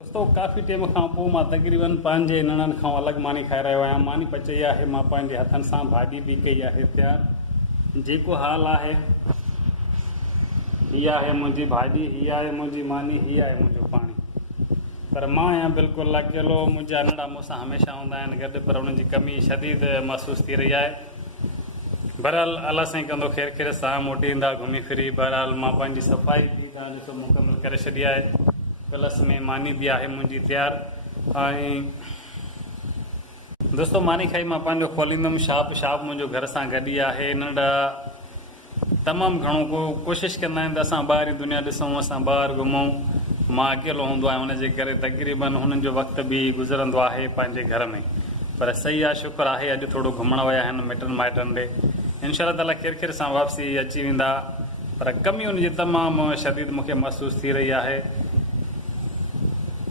दोस्तों काफ़ी टाइम खां पोइ मां तक़रीबन पंहिंजे निणनि खां अलॻि मानी खाई रहियो आहियां। मानी पचाई आहे, मां पंहिंजे हथनि सां भाॼी बि कई आहे तयारु। जेको हाल आहे, हीअ आहे मुंहिंजी भाॼी, हीअ आहे मुंहिंजी मानी, हीअ आहे मुंहिंजो पाणी। पर मां आहियां बिल्कुलु अकेलो। मुंहिंजा निड़ा मूंसां हमेशह हूंदा आहिनि गॾु, पर उन्हनि जी कमी शदीद महसूसु थी रही आहे। बहरहाल अलाह साईं कंदो ख़ैर ख़ैर सां मोटी ईंदा घुमी फिरी। बहरहाल मां पंहिंजी सफ़ाई बि तव्हां ॾिसो मुकमल करे छॾी आहे, प्लस में मानी बि आहे मुंहिंजी तयारु। ऐं दोस्तो मानी खाई मां पंहिंजो खोलींदुमि शाप मुंहिंजो घर सां गॾु ई आहे। नंढा तमामु घणो कोशिशि कंदा आहिनि त असां ॿाहिरि दुनिया ॾिसूं, असां ॿाहिरि घुमूं। मां अकेलो हूंदो आहियां, हुनजे करे तक़रीबन हुननि जो वक़्तु बि गुज़रंदो आहे पंहिंजे घर में। पर सही आहे, शुक्र आहे अॼु थोरो घुमण विया आहिनि मिटनि माइटनि ॾे। इनशा ताला ख़ैर ख़ैर सां वापसी अची वेंदा, पर कमी हुनजी तमामु शदीद मूंखे महसूसु थी रही आहे।